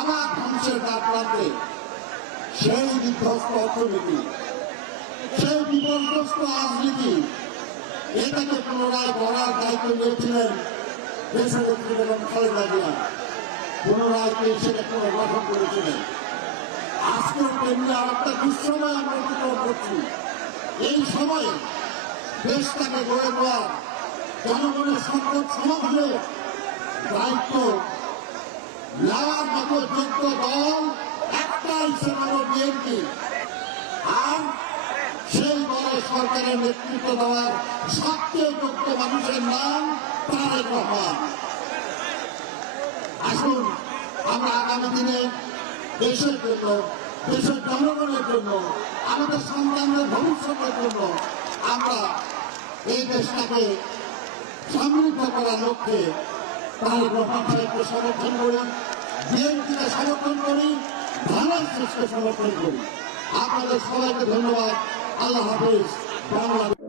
আবার ধ্বংসের দ্বার প্রান্তে। সেই বিধ্বস্ত অর্থনীতি, সেই বিপর্যস্ত রাজনীতি, এটাকে পুনরায় গড়ার দায়িত্ব নিয়েছিলেন দেশনেত্রী বেগম খালেদা জিয়া। পুনরায় সেটা পুনর্গঠন করেছিলেন। আজকেও তেমনি আর একটা দুঃসময় আমরা অতিক্রম করছি। এই সময়ে দেশটাকে গড়ে তোলা জনগণের সম্পদ সমাধানের দায়িত্ব নেওয়ার মতো যোগ্য দল একটাই, সেটা হল বিএনপি। আর সেই দলের সরকারের নেতৃত্ব দেওয়ার সবচেয়ে যোগ্য মানুষের নাম তারেক রহমান। আসুন আমরা আগামী দিনে দেশের জন্য, দেশের জনগণের জন্য, আমাদের সন্তানদের ভবিষ্যতের জন্য আমরা এই দেশটাকে সমৃদ্ধ করার লক্ষ্যে তারেক রহমান সাহেবকে সমর্থন করি, বিএনপিকে সমর্থন করি, ধানের শেষকে সমর্থন করি। আপনাদের সবাইকে ধন্যবাদ। আল্লাহ হাফেজ। বাংলাদেশ।